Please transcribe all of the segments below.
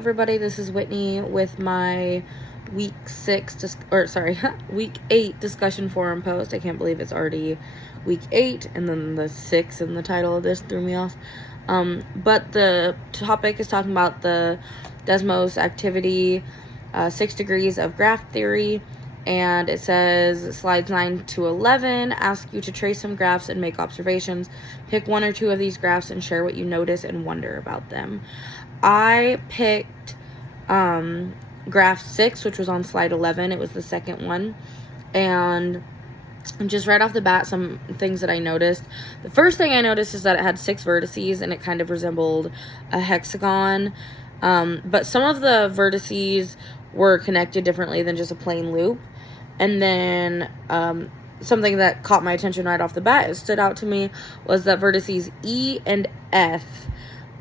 everybody, this is Whitney with my week 8 discussion forum post. I can't believe it's already week 8 and then the 6 in the title of this threw me off. But the topic is talking about the Desmos activity, 6 degrees of graph theory, and it says slides 9 to 11 ask you to trace some graphs and make observations. Pick 1 or 2 of these graphs and share what you notice and wonder about them. I picked graph 6, which was on slide 11. It was the second one. And just right off the bat, some things that I noticed. The first thing I noticed is that it had 6 vertices and it kind of resembled a hexagon. But some of the vertices were connected differently than just a plain loop. And then something that caught my attention right off the bat, it stood out to me, was that vertices E and F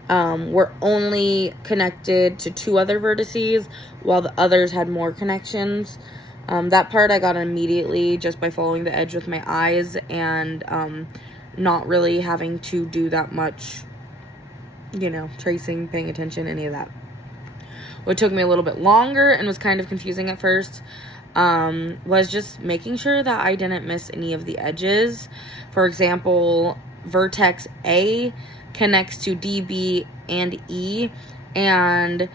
were only connected to 2 other vertices, while the others had more connections. That part I got immediately just by following the edge with my eyes and not really having to do that much, tracing, paying attention, any of that. What took me a little bit longer and was kind of confusing at first was just making sure that I didn't miss any of the edges. For example, vertex A connects to D, B, and E, and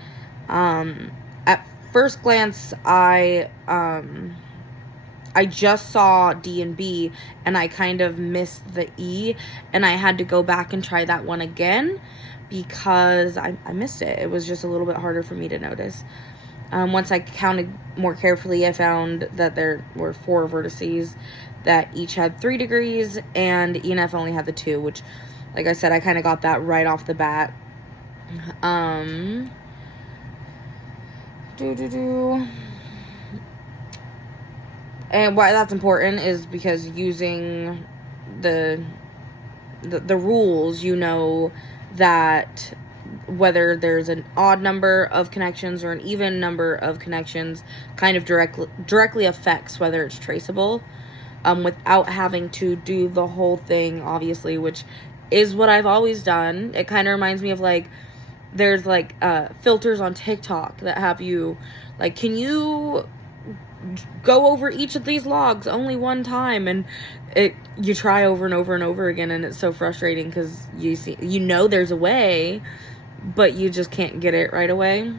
at first glance I just saw D and B and I kind of missed the E, and I had to go back and try that one again because I missed it. It was just a little bit harder for me to notice. Once I counted more carefully, I found that there were 4 vertices that each had 3 degrees, and E and F only had the 2, which, like I said, I kind of got that right off the bat. And why that's important is because using the rules, that whether there's an odd number of connections or an even number of connections kind of directly affects whether it's traceable, without having to do the whole thing, obviously, which is what I've always done. It kind of reminds me of there's filters on TikTok that have you can you go over each of these logs only one time, and you try over and over and over again, and it's so frustrating because there's a way, but you just can't get it right away.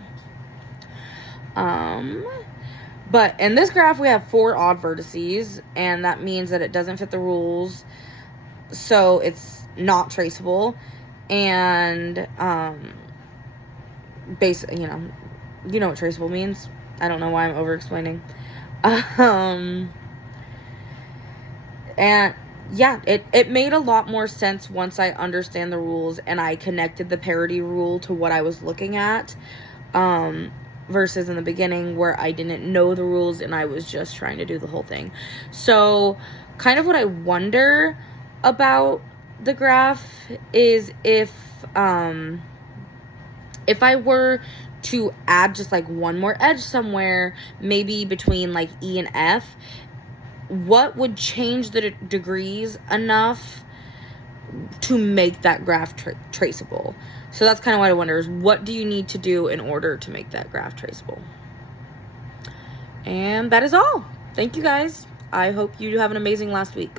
But in this graph we have 4 odd vertices, and that means that it doesn't fit the rules, so it's not traceable. And basically, you know what traceable means. I don't know why I'm over explaining. And yeah, it made a lot more sense once I understand the rules and I connected the parity rule to what I was looking at, versus in the beginning where I didn't know the rules and I was just trying to do the whole thing. So kind of what I wonder about the graph is if I were to add just one more edge somewhere, maybe between E and F, what would change the degrees enough to make that graph traceable? So that's kind of what I wonder, is what do you need to do in order to make that graph traceable? And that is all. Thank you guys. I hope you have an amazing last week.